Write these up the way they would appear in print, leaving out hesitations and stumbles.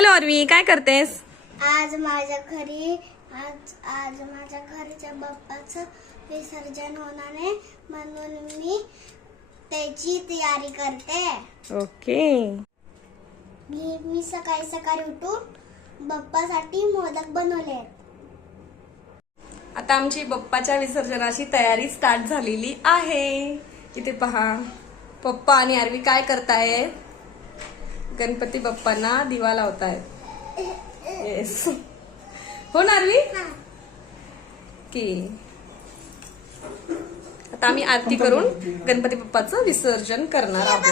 Hello अरवी, काय करतेस? आज माझ्या घरच्या बाप्पाचं विसर्जन होणार आहे म्हणून मी त्याची तयारी करते. ओके. मी सकाळी उठून बाप्पासाठी मोदक बनवले. आता आमची बाप्पाच्या विसर्जनाची तयारी स्टार्ट झालेली आहे. इथे पहा, पप्पा आणि अरवी काय करतायत? गणपती बाप्पांना दिवा लावतायत. येस, हो ना अरवी? की आता आम्ही आरती करून गणपती बाप्पाचं विसर्जन करणार आहोत.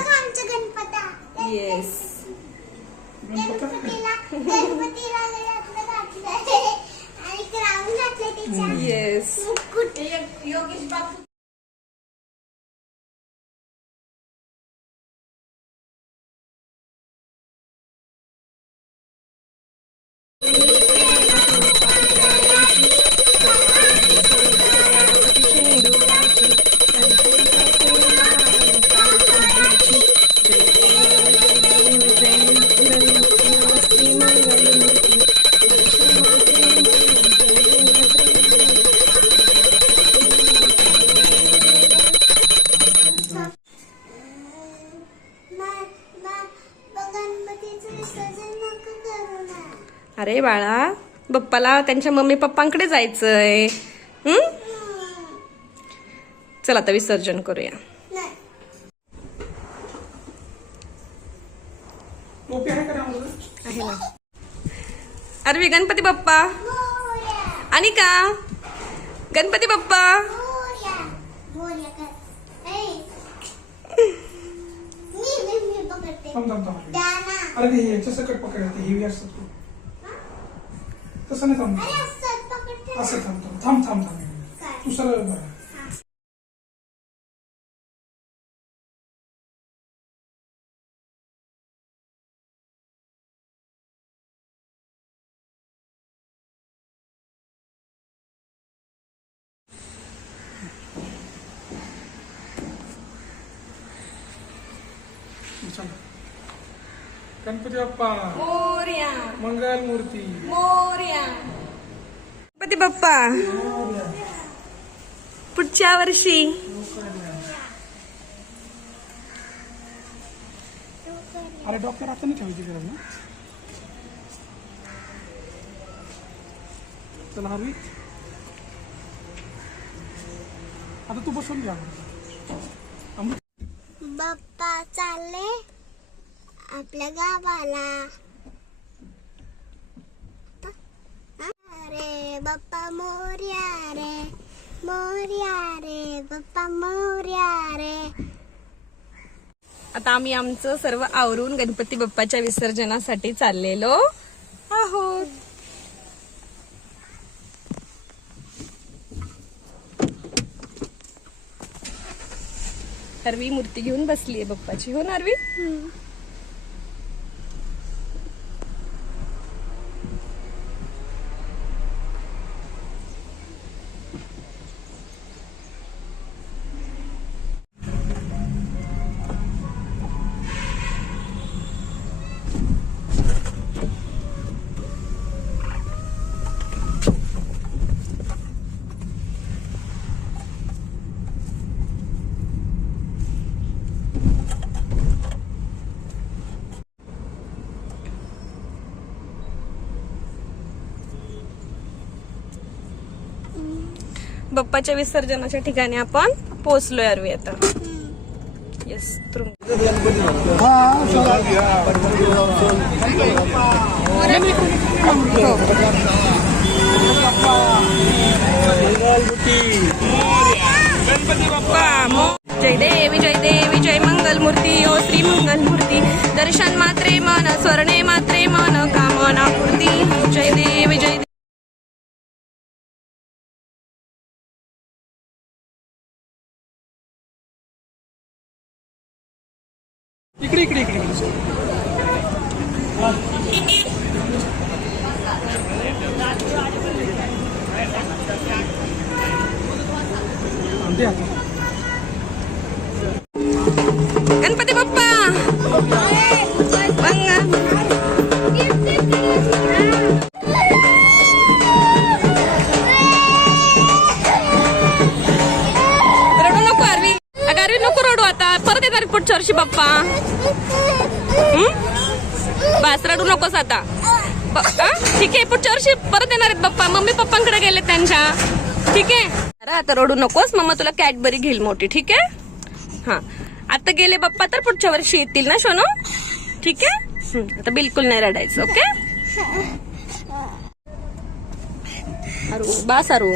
येस. येस. योगेश बापू अरे बाळा, बाप्पाला त्यांच्या मम्मी पप्पांकडे जायचंय. चल आता विसर्जन करूया. आहे ना. अरवी, गणपती बाप्पा. आणि का गणपती बाप्पा. अरे हे याच्यासकट पकडायचं, हेवी असतात तसं नाही. थांब असं थांब तू सरळ बघा. गणपती बाप्पा मोरया. मंगल मूर्ती मोरया. गणपती बाप्पा पुढच्या वर्षी. अरे डॉक्टर आता नाही ठेवायची गरज ना. चला हरवी, आता तू बसून घ्या. बाप्पा चालले आपल्या गावाला. अरे बाप्पा मोरया रे, मोरया रे, बाप्पा मोरया रे. आता आम्ही आमचं सर्व आवरून गणपती बाप्पाच्या विसर्जनासाठी चाललेलो आहोत. अरवी मूर्ती घेऊन बसलीये बाप्पाची, हो ना अरवी? बाप्पाच्या विसर्जनाच्या ठिकाणी आपण पोहोचलोय अरवी आता. येस. गणपती बाप्पा जय देवी, जय देवी, जय मंगल मूर्ती, ओ श्री मंगल मूर्ती. दर्शन मात्रे मन, स्वर्णे मात्रे मन, कामना पूर्ती. जय देवी, जय देवी. इकडे इकडे इकडे गणपती बाप्पा. पुढच्या वर्षी पप्पा. बस रडू नकोस आता. ठीक आहे, पुढच्या वर्षी परत येणार आहेत पप्पा. मम्मी पप्पांकडे गेले त्यांच्या. ठीक आहे, अरे आता रडू नकोस. मम्मा तुला कॅडबरी घेईल मोठी. ठीक आहे. हा, आता गेले पप्पा तर पुढच्या वर्षी येतील ना सोनू. ठीक आहे. आता बिलकुल नाही रडायचं. ओके. अरू बास अरू.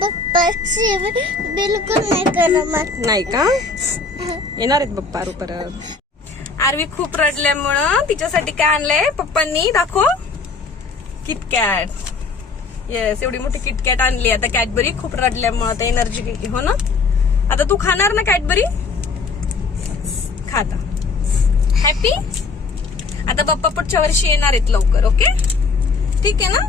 पप्पाशी बिलकुल नाही करमत. नाही का? येणार आहेत पप्पा अरू परत. आरवी खूप रडल्यामुळं तिच्यासाठी काय आणलंय पप्पांनी, दाखव. किटकॅट. येस, एवढी मोठी किटकॅट आणली. आता कॅडबरी खूप रडल्यामुळं आता एनर्जी गेली. हो ना. आता तू खाणार ना कॅडबरी? खाता. हॅपी. आता पप्पा पुढच्या वर्षी येणार आहेत लवकर. ओके. ठीक आहे ना.